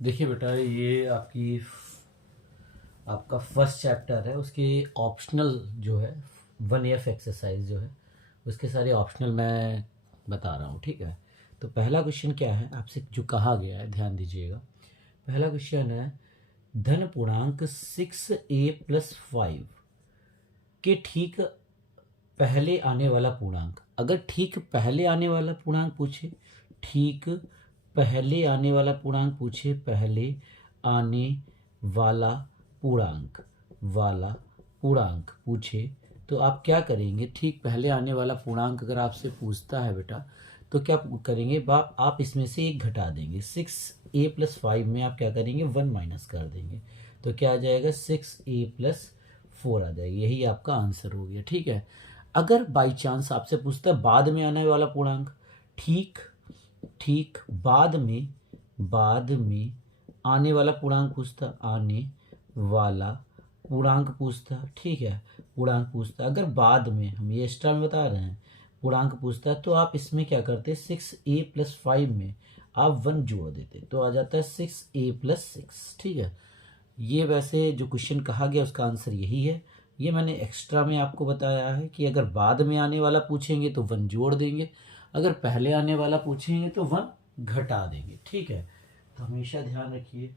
देखिए बेटा, ये आपका फर्स्ट चैप्टर है। उसके ऑप्शनल जो है 1F एक्सरसाइज जो है उसके सारे ऑप्शनल मैं बता रहा हूँ, ठीक है। तो पहला क्वेश्चन क्या है आपसे जो कहा गया है, ध्यान दीजिएगा। पहला क्वेश्चन है धन पूर्णांक 6a+5 के ठीक पहले आने वाला पूर्णांक। अगर ठीक पहले आने वाला पूर्णांक पूछे, ठीक पहले आने वाला पूर्णांक पूछे, पहले आने वाला पूर्णांक पूछे, तो आप क्या करेंगे? ठीक पहले आने वाला पूर्णांक अगर आपसे पूछता है बेटा, तो क्या करेंगे? आप इसमें से एक घटा देंगे। 6a+5 में आप क्या करेंगे? 1 माइनस कर देंगे, तो क्या आ जाएगा? 6a+4 आ जाएगा। यही आपका आंसर हो गया, ठीक है। अगर बाई चांस आपसे पूछता है बाद में आने वाला पूर्णांक, ठीक बाद में आने वाला पूर्णांक पूछता, आने वाला पूर्णांक पूछता, ठीक है, पूर्णांक पूछता। अगर बाद में, हम ये एक्स्ट्रा में बता रहे हैं, पूर्णांक पूछता है, तो आप इसमें क्या करते? 6a+5 में आप 1 जोड़ देते, तो आ जाता है 6a+6, ठीक है। ये वैसे जो क्वेश्चन कहा गया उसका आंसर यही है। ये मैंने एक्स्ट्रा में आपको बताया है कि अगर बाद में आने वाला पूछेंगे तो 1 जोड़ देंगे, अगर पहले आने वाला पूछेंगे तो 1 घटा देंगे, ठीक है। तो हमेशा ध्यान रखिए,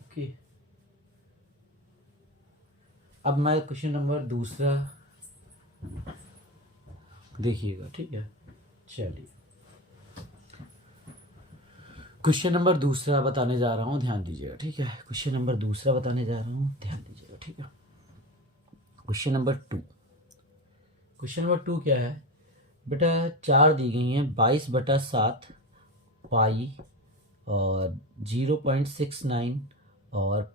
ओके। अब मैं क्वेश्चन नंबर दूसरा देखिएगा, ठीक है। चलिए, क्वेश्चन नंबर दूसरा बताने जा रहा हूँ, ध्यान दीजिएगा, ठीक है। क्वेश्चन नंबर दूसरा बताने जा रहा हूँ, ध्यान दीजिएगा, ठीक है। क्वेश्चन नंबर 2 क्या है बेटा? 4 दी गई हैं, 22/7 पाई और 0.69 और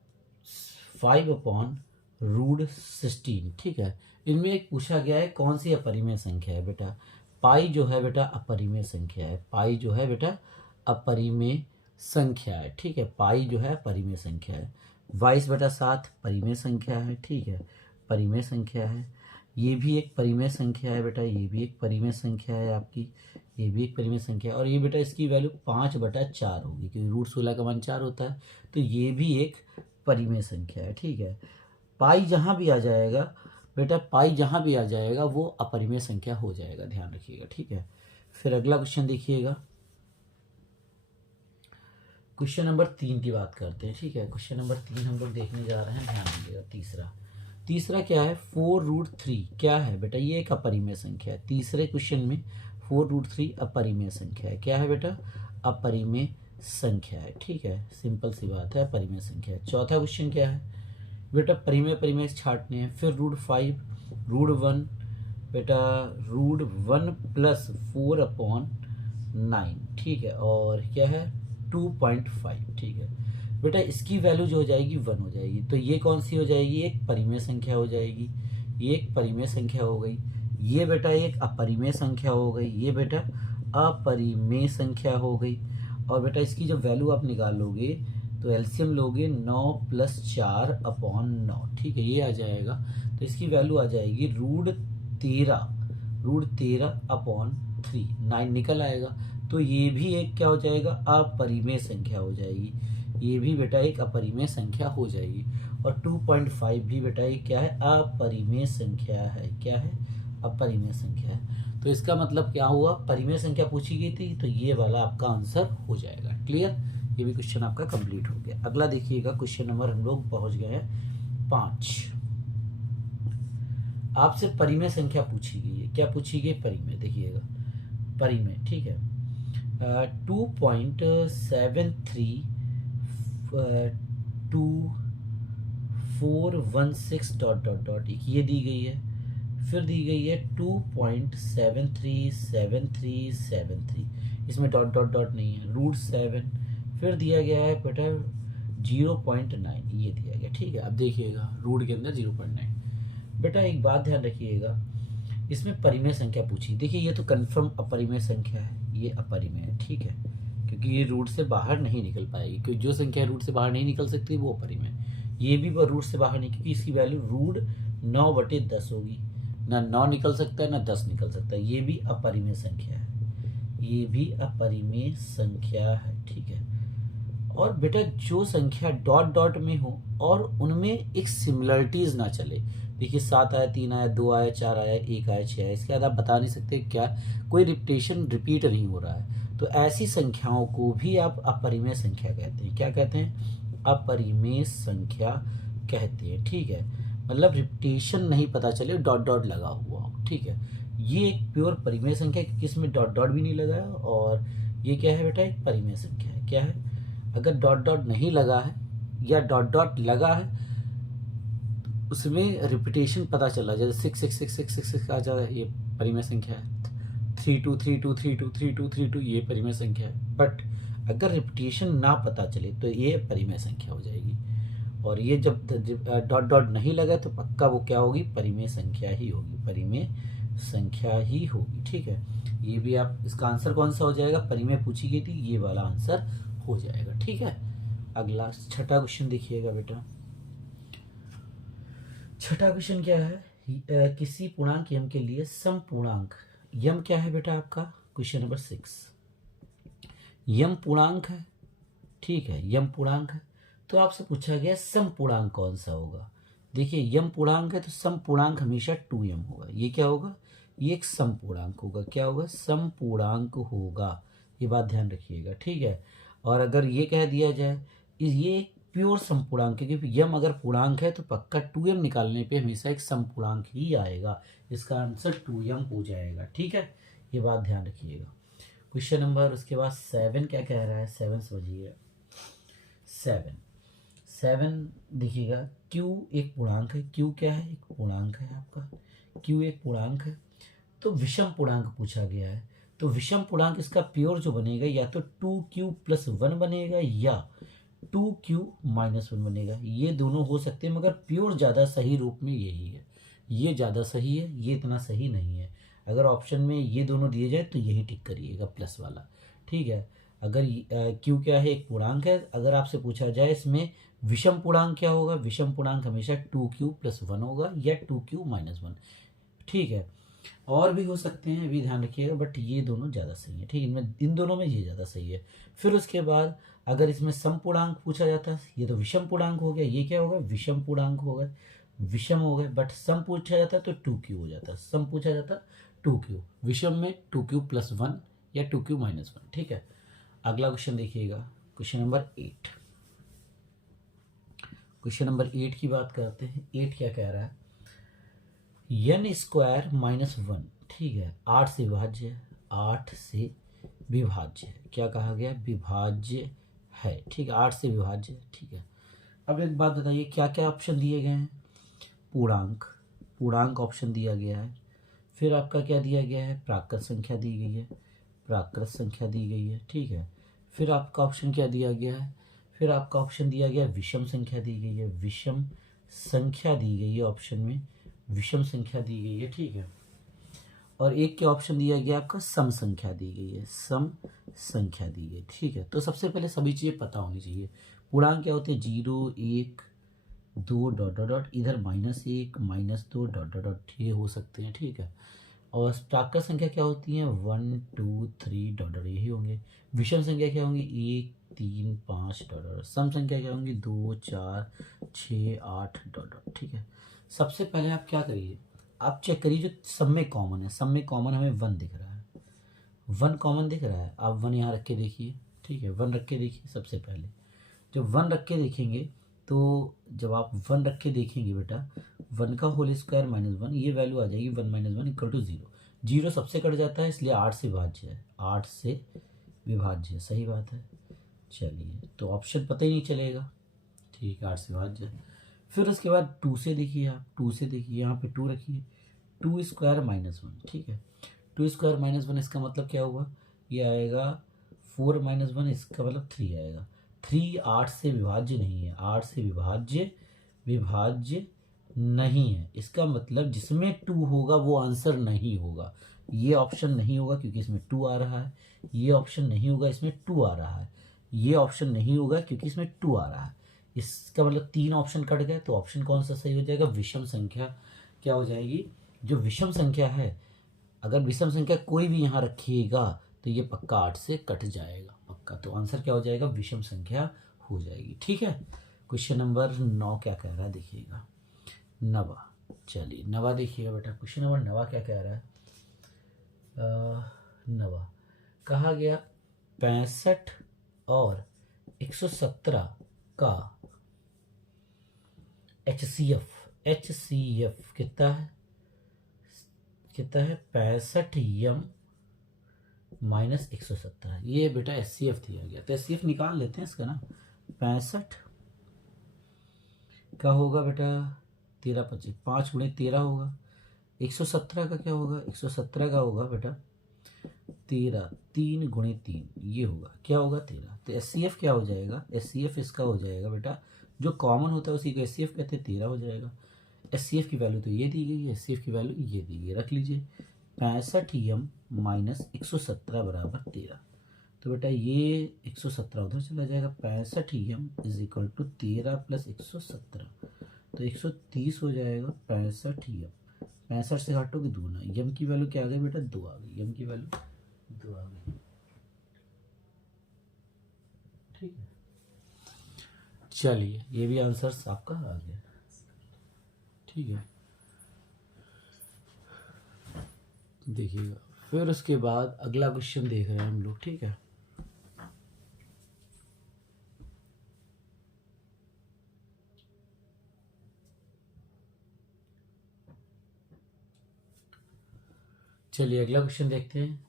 5/√16, ठीक है। इनमें एक पूछा गया है कौन सी अपरिमेय संख्या है बेटा? पाई जो है बेटा अपरिमेय संख्या है, पाई जो है बेटा अपरिमेय संख्या है, ठीक है। पाई जो है परिमेय संख्या है। 22/7 परिमेय संख्या है, ठीक है, परिमेय संख्या है। ये भी एक परिमेय संख्या है बेटा, ये भी एक परिमेय संख्या है आपकी, ये भी एक परिमेय संख्या है। और ये बेटा इसकी वैल्यू 5/4 होगी, क्योंकि √16 का मान 4 होता है, तो ये भी एक परिमेय संख्या है, ठीक है। पाई जहाँ भी आ जाएगा बेटा, पाई जहाँ भी आ जाएगा वो अपरिमेय संख्या हो जाएगा, ध्यान रखिएगा, ठीक है। फिर अगला क्वेश्चन देखिएगा, क्वेश्चन नंबर 3 की बात करते हैं, ठीक है। क्वेश्चन नंबर 3 हम लोग देखने जा रहे हैं, ध्यान दीजिएगा। तीसरा क्या है? 4√3 क्या है बेटा? ये एक अपरिमेय संख्या है। तीसरे क्वेश्चन में 4√3 अपरिमेय संख्या है। क्या है बेटा? अपरिमेय संख्या है, ठीक है, सिंपल सी बात है, अपरिमेय संख्या है। चौथा क्वेश्चन क्या है बेटा? परिमेय छाटने हैं। फिर √5 √1 बेटा, √1 + 4/9, ठीक है, और क्या है? 2.5, ठीक है बेटा। इसकी वैल्यू जो हो जाएगी 1 हो जाएगी, तो ये कौन सी हो जाएगी? एक परिमेय संख्या हो जाएगी, ये एक परिमेय संख्या हो गई। ये बेटा एक अपरिमेय संख्या हो गई, ये बेटा अपरिमेय संख्या हो गई। और बेटा इसकी जब वैल्यू आप निकालोगे तो एलसीएम लोगे 9 + 4/9, ठीक है, ये आ जाएगा। तो इसकी वैल्यू आ जाएगी √13/3, 9 निकल आएगा। तो ये भी एक क्या हो जाएगा? अपरिमेय संख्या हो जाएगी, ये भी बेटा एक अपरिमेय संख्या हो जाएगी। और 2.5 भी बेटा एक क्या है? अपरिमेय संख्या है। क्या है? अपरिमेय संख्या है। तो इसका मतलब क्या हुआ? परिमेय संख्या पूछी गई थी, तो ये वाला आपका आंसर हो जाएगा। क्लियर? ये भी क्वेश्चन आपका कंप्लीट हो गया। अगला देखिएगा, क्वेश्चन नंबर हम लोग पहुंच गए हैं 5। आपसे परिमेय संख्या पूछी गई है। क्या पूछी गई? परिमेय। देखिएगा परिमेय, ठीक है। 2.732416 ... ये दी गई है। फिर दी गई है 2.737373, इसमें डॉट नहीं है, √7। फिर दिया गया है बेटा 0.9, ये दिया गया, ठीक है। अब देखिएगा रूट के अंदर 0.9। बेटा एक बात ध्यान रखिएगा, इसमें परिमेय संख्या पूछी। देखिए ये तो कंफर्म अपरिमेय संख्या है, ये अपरिमेय है, ठीक है, क्योंकि ये रूट से बाहर नहीं निकल पाएगी, क्योंकि जो संख्या रूट से बाहर नहीं निकल सकती वो अपरिमेय। ये भी रूट से बाहर नहीं, क्योंकि इसकी वैल्यू √9/10 होगी, ना 9 निकल सकता है ना 10 निकल सकता है। ये भी अपरिमेय संख्या है, ये भी अपरिमेय संख्या है, ठीक है। और बेटा जो संख्या डॉट डॉट में हो और उनमें एक सिमिलरिटीज ना चले। देखिए 7 आया, 3 आया, 2 आया, 4 आया, 1 आया, 6 आया, इसके बाद आप बता नहीं सकते क्या कोई रिपीटेशन रिपीट नहीं हो रहा है, तो ऐसी संख्याओं को भी आप अपरिमेय संख्या कहते हैं। क्या कहते हैं? अपरिमेय संख्या कहते हैं। ठीक है, मतलब रिपीटेशन नहीं पता चले, डॉट डॉट लगा हुआ हो। ठीक है, ये एक प्योर परिमेय संख्या है क्योंकि इसमें डॉट डॉट भी नहीं लगा है, और ये क्या है बेटा? एक परिमेय संख्या है। क्या है? अगर डॉट डॉट नहीं लगा है या डॉट डॉट लगा है, उसमें रिपीटेशन पता चला, जैसे 6 आ जाए, ये परिमेय संख्या है। 32 32 32 32 32 ये परिमेय संख्या है। बट अगर रिपीटेशन ना पता चले तो ये परिमेय संख्या हो जाएगी, और ये जब डॉट डॉट नहीं लगा तो पक्का वो क्या होगी? परिमेय संख्या ही होगी, परिमेय संख्या ही होगी। ठीक है, ये भी आप, इसका आंसर कौन सा हो जाएगा? परिमेय पूछी गई थी, ये वाला आंसर हो जाएगा। ठीक है, अगला छठा क्वेश्चन देखिएगा बेटा। छठा क्वेश्चन क्या है? किसी पूर्णांक यम के लिए सम पूर्णांक यम क्या है बेटा आपका? Question number 6। यम पूर्णांक है। ठीक है, यम पूर्णांक है, तो आपसे पूछा गया सम पूर्णांक कौन सा होगा। देखिए यम पूर्णांक है तो सम पूर्णांक हमेशा 2m होगा। ये क्या होगा? ये एक सम पूर्णांक होगा। क्या होगा? सम पूर्णांक होगा, ये बात ध्यान रखिएगा। ठीक है, और अगर ये कह दिया जाए ये एक प्योर सम पूर्णांक है, क्योंकि यम अगर पूर्णांक है तो पक्का 2m निकालने पे हमेशा एक सम पूर्णांक ही आएगा, इसका आंसर 2m हो जाएगा। ठीक है, ये बात ध्यान रखिएगा। क्वेश्चन नंबर उसके बाद 7 क्या कह रहा है? 7 समझिए। 7 देखिएगा, Q एक पूर्णांक है। Q क्या है? एक पूर्णांक है आपका। Q एक पूर्णांक है, तो विषम पूर्णांक पूछा गया है। तो विषम पूर्णांक इसका प्योर जो बनेगा या तो 2Q + 1 बनेगा या 2Q - 1 बनेगा। ये दोनों हो सकते हैं, मगर प्योर ज़्यादा सही रूप में यही है। ये ज़्यादा सही है, ये इतना सही नहीं है। अगर ऑप्शन में ये दोनों दिए जाए तो यही टिक करिएगा, प्लस वाला। ठीक है, अगर Q क्या है? एक पूर्णांक है। अगर आपसे पूछा जाए इसमें विषम पूर्णांक क्या होगा? विषम पूर्णांक हमेशा 2Q + 1 होगा या 2Q - 1। ठीक है, और भी हो सकते हैं, भी ध्यान रखिएगा, बट ये दोनों ज़्यादा सही है। ठीक है, इनमें इन दोनों में ये ज़्यादा सही है। फिर उसके बाद अगर इसमें सम पूर्णांक पूछा जाता है, ये तो विषम पूर्णांक हो गया, ये क्या होगा? विषम पूर्णांक होगा, विषम हो गए। बट सम पूछा जाता है तो 2Q हो जाता है, सम पूछा जाता 2Q, विषम में 2Q + 1 या 2Q - 1। ठीक है, अगला क्वेश्चन देखिएगा, क्वेश्चन नंबर 8। क्वेश्चन नंबर 8 की बात करते हैं। 8 क्या कह रहा है? n² - 1। ठीक है, 8 से विभाज्य है, 8 से विभाज्य है। क्या कहा गया? विभाज्य है। ठीक है, 8 से विभाज्य है। ठीक है, अब एक बात बताइए, क्या क्या ऑप्शन दिए गए हैं? पूर्णांक, पूर्णांक ऑप्शन दिया गया है। फिर आपका क्या दिया गया है? प्राकृत संख्या दी गई है, प्राकृत संख्या दी गई है। ठीक है, फिर आपका ऑप्शन क्या दिया गया है? फिर आपका ऑप्शन दिया गया विषम संख्या दी गई है, विषम संख्या दी गई है, ऑप्शन में विषम संख्या दी गई है। ठीक है, और एक के ऑप्शन दिया गया आपका सम संख्या दी गई है, सम संख्या दी गई। ठीक है, तो सबसे पहले सभी चीज़ें पता होनी चाहिए। पूर्णांक क्या होते हैं? 0 1 2 डॉट डॉट डॉट, इधर -1 -2 डॉट डॉट डॉट, ये हो सकते हैं। ठीक है, और प्राकृत संख्या क्या होती है? 1 2 3 डॉट डॉट, यही होंगे। विषम संख्या क्या होंगी? 1 3 5 डॉट डॉट। सम संख्या क्या होंगी? 2 4 6 8 डॉट डॉट। ठीक है, सबसे पहले आप क्या करिए, आप चेक करिए जो सब में कॉमन है। सब में कॉमन हमें 1 दिख रहा है, 1 कॉमन दिख रहा है। आप 1 यहाँ रख के देखिए। ठीक है, 1 रख के देखिए। सबसे पहले जब 1 रख के देखेंगे, तो जब आप 1 रख के देखेंगे बेटा, 1 का होल स्क्वायर -1, ये वैल्यू आ जाएगी 1 - 1 = 0। 0 सबसे कट जाता है, इसलिए 8 से विभाज्य है, 8 से विभाज्य है। सही बात है। चलिए, तो ऑप्शन पता ही नहीं चलेगा। ठीक है, 8 से विभाज्य। फिर उसके बाद 2 से देखिए, आप 2 से देखिए, यहाँ पे 2 रखिए, 2² - 1। ठीक है, 2² - 1 इसका मतलब क्या हुआ? ये आएगा 4 - 1, इसका मतलब 3 आएगा। 3 8 से विभाज्य नहीं है, 8 से विभाज्य नहीं है। इसका मतलब जिसमें 2 होगा वो आंसर नहीं होगा। ये ऑप्शन नहीं होगा क्योंकि इसमें 2 आ रहा है, ये ऑप्शन नहीं होगा, इसमें 2 आ रहा है, ये ऑप्शन नहीं होगा क्योंकि इसमें 2 आ रहा है। इसका मतलब 3 ऑप्शन कट गए, तो ऑप्शन कौन सा सही हो जाएगा? विषम संख्या क्या हो जाएगी? जो विषम संख्या है, अगर विषम संख्या कोई भी यहाँ रखिएगा तो ये पक्का 8 से कट जाएगा, पक्का का, तो आंसर क्या हो जाएगा, विषम संख्या हो जाएगी। ठीक है, क्वेश्चन नंबर 9 क्या कह रहा है देखिएगा, नवा। चलिए नवा देखिएगा बेटा, क्वेश्चन नंबर 9 क्या कह रहा है, नवा कहा गया 65 और 117 का HCF कितना है, 65 माइनस 117, ये बेटा HCF दिया गया, तो HCF निकाल लेते हैं इसका ना। 65 का होगा बेटा 13 25, 5 गुणे 13 होगा। 117 का क्या होगा, 117 का होगा बेटा 13, 3 गुणे 3, ये होगा क्या होगा 13। तो HCF क्या हो जाएगा, HCF इसका हो जाएगा बेटा, जो कॉमन होता है उसी को HCF कहते हैं, 13 हो जाएगा। HCF की वैल्यू तो ये दी गई है, HCF की वैल्यू ये दी गई, रख लीजिए 65 माइनस 117 बराबर 13। तो बेटा ये 117 उधर चला जाएगा, 65 इज इक्वल टू 13 प्लस 117, तो 130 हो जाएगा। 65 से घटाओगे 2 ना, यम की वैल्यू क्या आ गई बेटा, 2 आ गई, यम की वैल्यू 2 आ गई। ठीक है, चलिए ये भी आंसर आपका आ गया। ठीक है, देखिएगा फिर उसके बाद अगला क्वेश्चन देख रहे हैं हम लोग। ठीक है, चलिए अगला क्वेश्चन देखते हैं।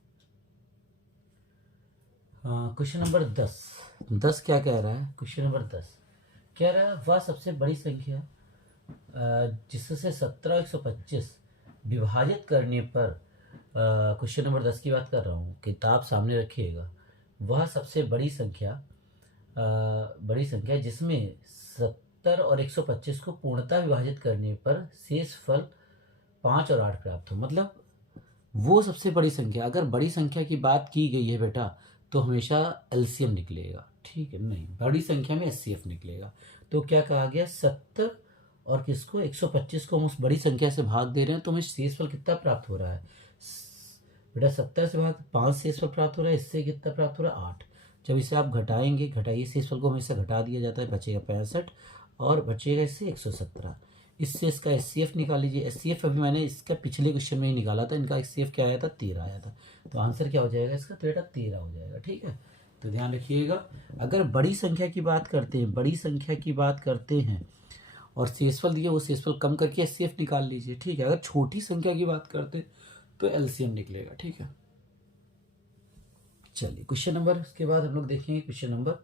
क्वेश्चन नंबर 10 क्या कह रहा है, क्वेश्चन नंबर 10 कह रहा है वह सबसे बड़ी संख्या जिससे 17 125 विभाजित करने पर, क्वेश्चन नंबर 10 की बात कर रहा हूँ, किताब सामने रखिएगा। वह सबसे बड़ी संख्या जिसमें 70 और 125 को पूर्णतः विभाजित करने पर शेष फल 5 और 8 प्राप्त हो। मतलब वो सबसे बड़ी संख्या, अगर बड़ी संख्या की बात की गई है बेटा तो हमेशा एलसीएम निकलेगा। ठीक है, नहीं बड़ी संख्या में HCF निकलेगा। तो क्या कहा गया, 70 और किसको 125 को हम उस बड़ी संख्या से भाग दे रहे हैं, तो हमें शेषफल कितना प्राप्त हो रहा है बेटा, 70 से भाग 5 शेषफल प्राप्त हो रहा है, इससे कितना प्राप्त हो रहा है 8। जब इसे आप घटाएंगे, घटाइए शेषफल को हमेशा घटा दिया जाता है, बचेगा 65 और बचेगा इससे 117। इससे इसका HCF निकाल लीजिए। HCF अभी मैंने इसका पिछले क्वेश्चन में ही निकाला था, इनका HCF क्या आया था 13 आया था, तो आंसर क्या हो जाएगा इसका, तो बेटा 13 हो जाएगा। ठीक है, तो ध्यान रखिएगा, अगर बड़ी संख्या की बात करते हैं, बड़ी संख्या की बात करते हैं और शेषफल दिए, वो शेषफल कम करके HCF निकाल लीजिए। ठीक है, अगर छोटी संख्या की बात करते हैं तो LCM निकलेगा। ठीक है, चलिए क्वेश्चन नंबर, उसके बाद हम लोग देखेंगे क्वेश्चन नंबर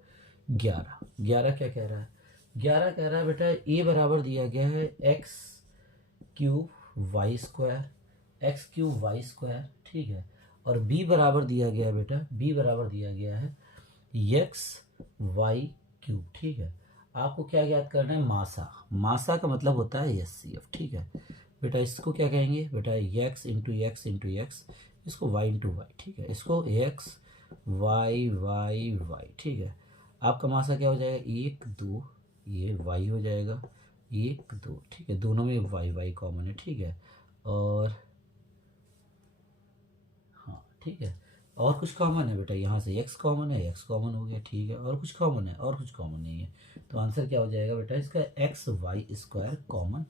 11 क्या कह रहा है, 11 कह रहा है बेटा A बराबर दिया गया है x³ y², ठीक है, और B बराबर दिया गया है बेटा, B बराबर दिया गया है xy³। ठीक है, आपको क्या याद करना है, मासा का मतलब होता है HCF। ठीक है बेटा, इसको क्या कहेंगे बेटा, x into x into x, इसको y इंटू वाई। ठीक है, इसको x y। ठीक है, आपका मासा क्या हो जाएगा 1 2, ये y हो जाएगा 1 2। ठीक है, दोनों में y कॉमन है। ठीक है, और हाँ ठीक है, और कुछ कॉमन है बेटा, यहाँ से x कॉमन है, x कॉमन हो गया। ठीक है, और कुछ कॉमन है, और कुछ कॉमन नहीं है, तो आंसर क्या हो जाएगा बेटा इसका, xy² कॉमन।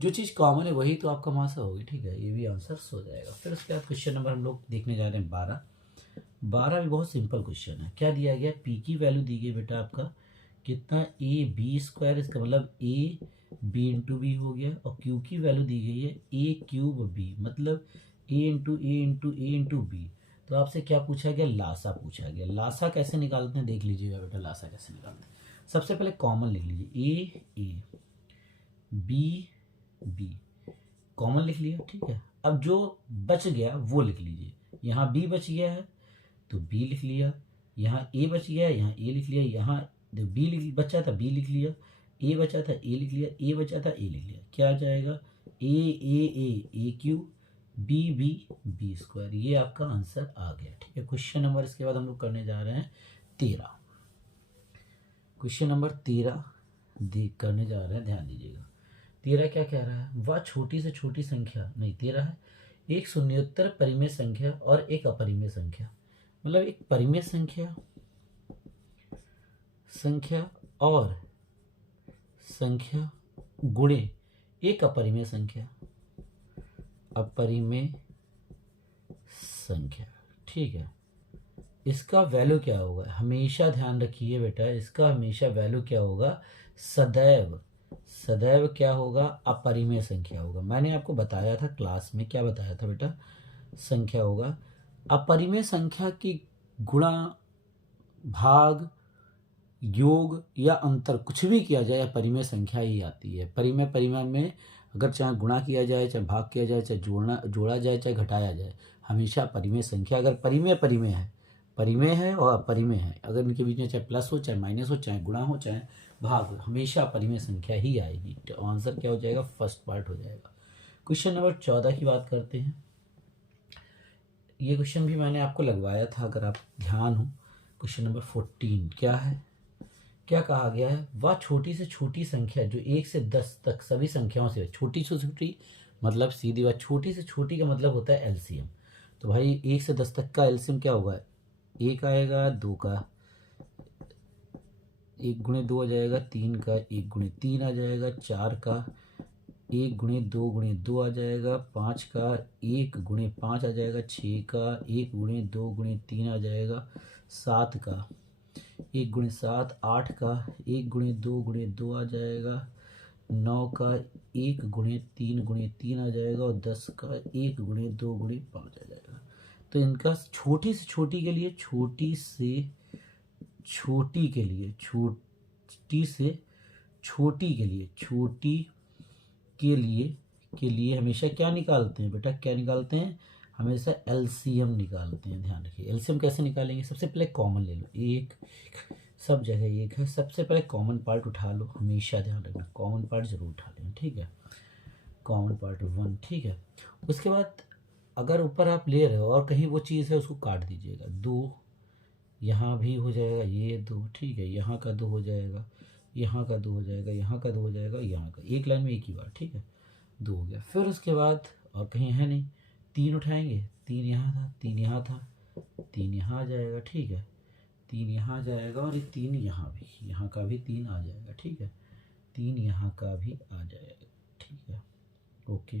जो चीज़ कॉमन है वही तो आपका मासा होगी। ठीक है, ये भी आंसर हो जाएगा। फिर उसके बाद क्वेश्चन नंबर हम लोग देखने जा रहे हैं 12 भी बहुत सिंपल क्वेश्चन है। क्या दिया गया, p की वैल्यू दी गई बेटा आपका कितना, AB², इसका मतलब AB इंटू बी हो गया, और q की वैल्यू दी गई है A³ मतलब A into A into B. तो आपसे क्या पूछा गया, लासा पूछा गया। लासा कैसे निकालते हैं देख लीजिएगा बेटा, लासा कैसे निकालते हैं। सबसे पहले कॉमन लिख लीजिए, A B कॉमन लिख लिया। ठीक है, अब जो बच गया वो लिख लीजिए। यहाँ B बच गया है तो B लिख लिया, यहाँ A बच गया है, यहाँ A लिख लिया, यहाँ B बचा था B लिख लिया, A बचा था A लिख लिया, A बचा था A लिख लिया। क्या आ जाएगा, A³ B², ये आपका आंसर आ गया। ठीक है, क्वेश्चन नंबर इसके बाद हम लोग करने जा रहे हैं 13। क्वेश्चन नंबर 13 करने जा रहे हैं, ध्यान दीजिएगा। 13 क्या कह रहा है, वह छोटी से छोटी संख्या, नहीं 13 है, एक शून्योत्तर परिमेय संख्या और एक अपरिमेय संख्या। मतलब एक परिमेय संख्या संख्या और संख्या गुणे एक अपरिमेय संख्या, अपरिमेय संख्या, ठीक है। इसका वैल्यू क्या होगा, हमेशा ध्यान रखिए बेटा, इसका हमेशा वैल्यू क्या होगा, सदैव सदैव क्या होगा, अपरिमेय संख्या होगा। मैंने आपको बताया था क्लास में, क्या बताया था बेटा, संख्या होगा अपरिमेय संख्या की गुणा, भाग, योग या अंतर कुछ भी किया जाए अपरिमेय संख्या ही आती है। परिमेय परिमेय में अगर चाहे गुणा किया जाए, चाहे भाग किया जाए, चाहे जोड़ा जाए, चाहे घटाया जाए, हमेशा परिमेय संख्या, अगर परिमेय परिमेय है और अपरिमेय है, अगर इनके बीच में चाहे प्लस हो, चाहे माइनस हो, चाहे गुणा हो, चाहे भाग हो, हमेशा परिमेय संख्या ही आएगी। तो आंसर क्या हो जाएगा, फर्स्ट पार्ट हो जाएगा। क्वेश्चन नंबर 14 की बात करते हैं। ये क्वेश्चन भी मैंने आपको लगवाया था, अगर आप ध्यान हो। क्वेश्चन नंबर 14 क्या है, क्या कहा गया है, वह छोटी से छोटी संख्या जो 1 से 10 तक सभी संख्याओं से, छोटी से छोटी मतलब सीधी बात, छोटी से छोटी का मतलब होता है एलसीएम। तो भाई 1 से 10 तक का एलसीएम क्या होगा, 1 आएगा, 2 का 1 गुणे 2 आ जाएगा, 3 का 1 गुणे 3 आ जाएगा, 4 का 1 गुणे 2 आ जाएगा, 5 का 1 गुणे 5 आ जाएगा, 6 का 1 गुणे 2 गुणे 3 आ जाएगा, 7 का 1 गुणे 7, 8 का 1 गुणे 2 आ जाएगा, 9 का 1 गुणे 3 आ जाएगा, और 10 का 1 गुणे 2 गुणे 5 आ जाएगा। तो इनका छोटी से छोटी के लिए, छोटी से छोटी के लिए, छोटी से छोटी के लिए, छोटी के लिए हमेशा क्या निकालते हैं बेटा, क्या निकालते हैं, हमेशा एलसीएम निकालते हैं। ध्यान रखिए एलसीएम कैसे निकालेंगे, सबसे पहले कॉमन ले लो, एक सब जगह एक है, सबसे पहले कॉमन पार्ट उठा लो, हमेशा ध्यान रखना कॉमन पार्ट जरूर उठा लें, ठीक है। कॉमन पार्ट 1, ठीक है। उसके बाद अगर ऊपर आप ले रहे हो और कहीं वो चीज़ है, उसको काट दीजिएगा, 2 यहाँ भी हो जाएगा, ये 2, ठीक है, यहाँ का 2 हो जाएगा, यहाँ का 2 हो जाएगा, यहाँ का 2 हो जाएगा, यहाँ का, एक लाइन में एक ही बार, ठीक है, 2 हो गया। फिर उसके बाद और कहीं है नहीं, 3 उठाएंगे, 3 यहाँ था, 3 यहाँ था, 3 यहाँ आ जाएगा, ठीक है, 3 यहाँ आ जाएगा, और ये 3 यहाँ भी, यहाँ का भी 3 आ जाएगा, ठीक है, 3 यहाँ का भी आ जाएगा, ठीक है, ओके।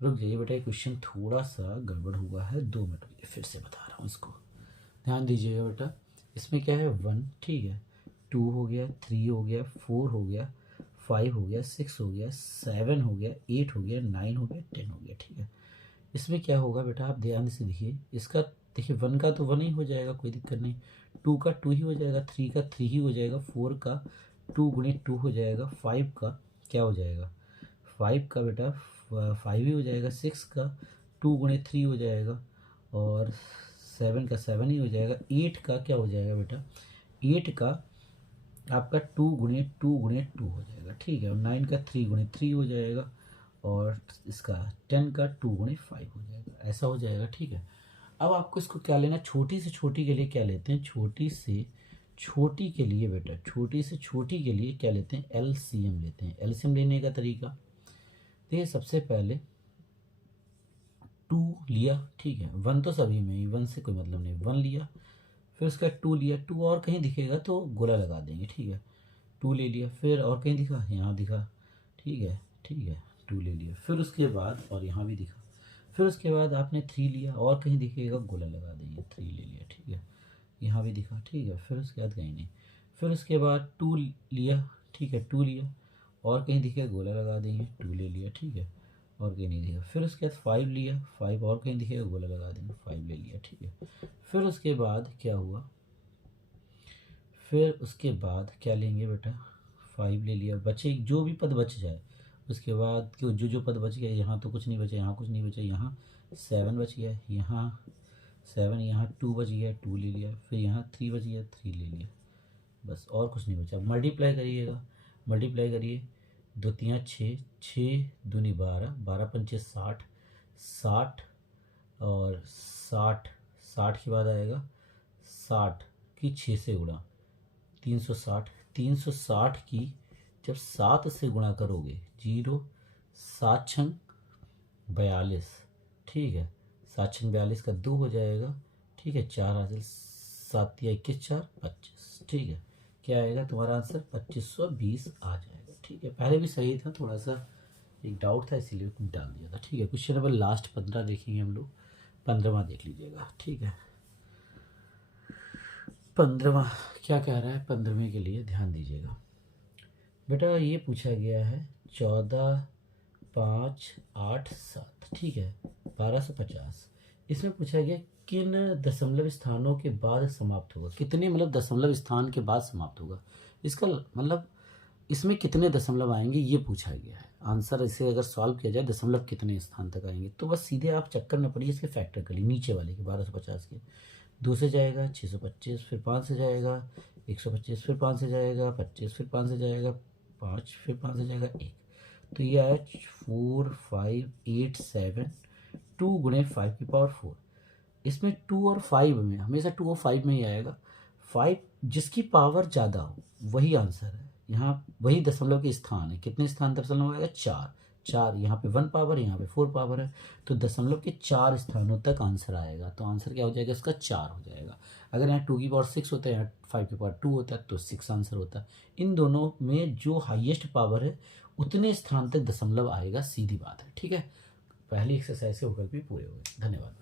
रुक जाइए बेटा, ये क्वेश्चन थोड़ा सा गड़बड़ हुआ है, 2 मिनट रुकिए, फिर से बता रहा हूँ इसको, ध्यान दीजिएगा बेटा। इसमें क्या है, 1, ठीक है, 2 हो गया, 3 हो गया, 4 हो गया, 5 हो गया, 6 हो गया, 7 हो गया, 8 हो गया, 9 हो गया, 10 हो गया, ठीक है। इसमें क्या होगा बेटा, आप ध्यान से देखिए, इसका देखिए 1 का तो 1 ही हो जाएगा, कोई दिक्कत नहीं, 2 का 2 ही हो जाएगा, 3 का 3 ही हो जाएगा, 4 का 2 गुणे 2 हो जाएगा, 5 का क्या हो जाएगा, 5 का बेटा 5 ही हो जाएगा, 6 का 2 गुणे 3 हो जाएगा, और 7 का 7 ही हो जाएगा, 8 का क्या हो जाएगा बेटा, 8 का आपका 2 गुणे 2 हो जाएगा, ठीक है, और 9 का 3 गुणे 3 हो जाएगा, और इसका 10 का 2 गुणे 5 हो जाएगा, ऐसा हो जाएगा, ठीक है। अब आपको इसको क्या लेना, छोटी से छोटी के लिए क्या लेते हैं, छोटी से छोटी के लिए बेटा, छोटी से छोटी के लिए क्या लेते हैं, एलसीएम लेते हैं। एलसीएम लेने का तरीका देखिए, सबसे पहले 2 लिया, ठीक है, 1 तो सभी में ही, 1 से कोई मतलब नहीं, 1 लिया, फिर उसका 2 लिया, 2 और कहीं दिखेगा तो गोला लगा देंगे, ठीक है, 2 ले लिया, फिर और कहीं दिखा, यहाँ दिखा, ठीक है, 2 ले लिया, फिर उसके बाद और यहाँ भी दिखा, फिर उसके बाद आपने 3 लिया, और कहीं दिखेगा गोला लगा देंगे, 3 ले लिया, ठीक है, यहाँ भी दिखा, ठीक है, फिर उसके बाद कहीं नहीं, फिर उसके बाद 2 लिया, ठीक है, 2 लिया, और कहीं दिखेगा गोला लगा देंगे, 2 ले लिया, ठीक है, और कहीं नहीं दिखेगा, फिर उसके बाद 5 लिया, 5 और कहीं दिखेगा गोला लगा देंगे, 5 ले लिया, ठीक है, फिर उसके बाद क्या हुआ, फिर उसके बाद क्या लेंगे बेटा, 5 ले लिया, बचे जो भी पद बच जाए, उसके बाद क्यों जो पद बच गया, यहाँ तो कुछ नहीं बचा, यहाँ कुछ नहीं बचा, यहाँ 7 बच गया, यहाँ 7, यहाँ 2 बच गया, 2 ले लिया, फिर यहाँ 3 बच गया, 3 ले लिया, बस और कुछ नहीं बचा। मल्टीप्लाई करिएगा, मल्टीप्लाई करिए, 2 3 6, 6 दूनी 12, 12 पंचे 60, 60 और 60, 60 के बाद आएगा 60 की 6 से गुणा 360, 360 की जब 7 से गुणा करोगे, 0 7 छंग 42, ठीक है, 7 छंग 42 का 2 हो जाएगा, ठीक है, 4 हासिल, 7 या 21 4 25, ठीक है, क्या आएगा तुम्हारा आंसर 2520 आ जाएगा। ठीक है, पहले भी सही था, थोड़ा सा एक डाउट था इसीलिए डाल दिया था। ठीक है, क्वेश्चन नंबर लास्ट 15 देखेंगे हम लोग। 15वां देख लीजिएगा। ठीक है, 15वां क्या कह रहा है, 15वें के लिए ध्यान दीजिएगा बेटा। ये पूछा गया है 14, 5, 8, 7, ठीक है, 1250। इसमें पूछा गया किन दशमलव स्थानों के बाद समाप्त होगा, कितने मतलब दशमलव स्थान के बाद समाप्त होगा। इसका मतलब इसमें कितने दशमलव आएंगे ये पूछा गया है। आंसर इसे अगर सॉल्व किया जाए दशमलव कितने स्थान तक आएंगे, तो बस सीधे आप चक्कर में पड़िए, इसके फैक्टर कर लीजिए नीचे वाले के 1250 के। 2 से जाएगा 625, फिर 5 से जाएगा 125, फिर 5 से जाएगा 25, फिर 5 से जाएगा 5, फिर 5 से जाएगा 1। तो ये आया 4, 5, 8, 7, 2 गुणे 5 की पावर 4। इसमें 2 और 5 में हमेशा 2 और 5 में ही आएगा। 5 जिसकी पावर ज़्यादा हो वही आंसर है। यहाँ वही दशमलव के स्थान है, कितने स्थान दशमलव आएगा 4। 4 यहाँ पे 1 पावर है, यहाँ पे 4 पावर है, तो दशमलव के 4 स्थानों तक आंसर आएगा। तो आंसर क्या हो जाएगा इसका 4 हो जाएगा। अगर यहाँ 2 की पावर 6 होता है, यहाँ 5 की पावर 2 होता है, तो 6 आंसर होता है। इन दोनों में जो हाईएस्ट पावर है उतने स्थान तक दशमलव आएगा, सीधी बात है। ठीक है, पहली एक्सरसाइज के विकल्प भी पूरे हो गए। धन्यवाद।